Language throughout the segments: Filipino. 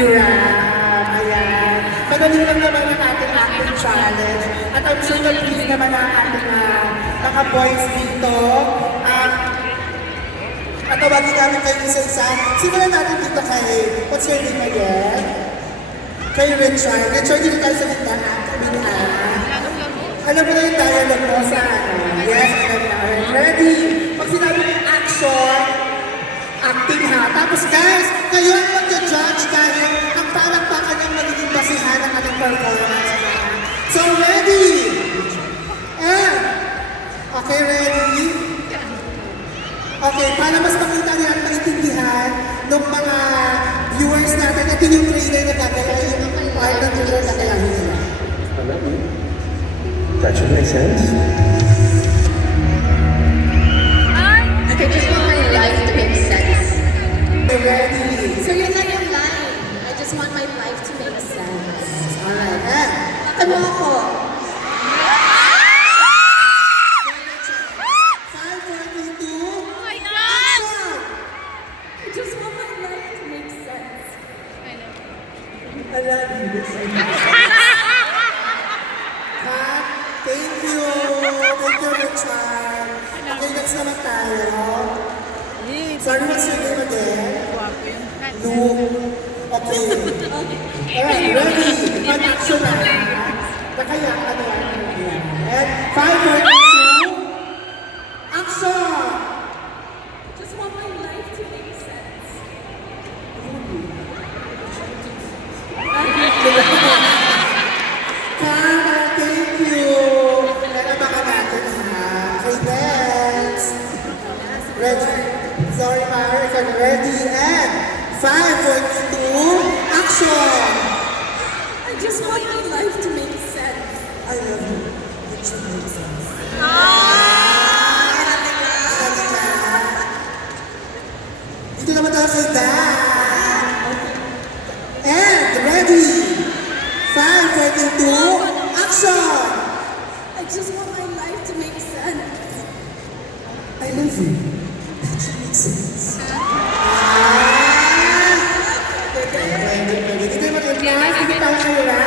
Si Ram, ayan. Magaling lang naman ang ating acting challenge. At I'm sure na please naman ang ating mga boys dito. At tawagin namin kayo isa-isa. Simulan natin dito kay, what's your name again? Kay Richard. Richard, dito tayo sa gitna. Alam mo na yung dialogue mo sa yes, alam na. Ready? Pag sinabi ng action, acting ha. Tapos guys, kayo ang mag-judge dahil ang palakpakan ang magiging basihan ng ating performance. So ready? And, okay, ready? Okay, para mas makita niya at maintindihan ng mga viewers natin, ito yung trailer na gagawin, yung part ng trailer na kailangan nila. That should make sense. I just want my life to make sense. Ready? So yun lang yung line. I just want my life to make sense. Alright, and Ano ako? 5, 4, 3, 2, Oh my God! I just want my life to make sense. I love you. Cut. Thank you. Thank you, Richard. Okay, next naman tayo. Sorry, what's your name again? Luke. Okay. Alright, ready? Mag-action na. Nakaya, ano yan? And 5, 4, 3, 2, action! I just want my life to make sense. Kara, thank you. Nalabakan natin ha. Okay, next. Ready? Sorry, Mara. Ready? And 5, 4, 3, 2, action! I just want my life to make sense. I love you. It should make sense. Dito naman tayo kay Dan. And ready? 5, 4, 3, 2, action! I just want my life to make sense. I love you. That should make sense. Pwede. Dito yung mag-class. Dito tayo kayo na.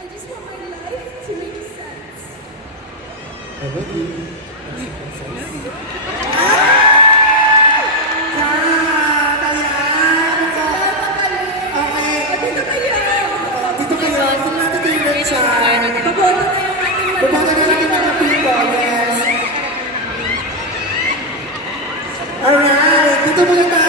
I just want my life to make sense. I love you. Dito kayo. Dito kayo. Tingnan natin yung website. Baboto na yung ating Bumata na natin mga people. Yes. Alright. Dito muna tayo.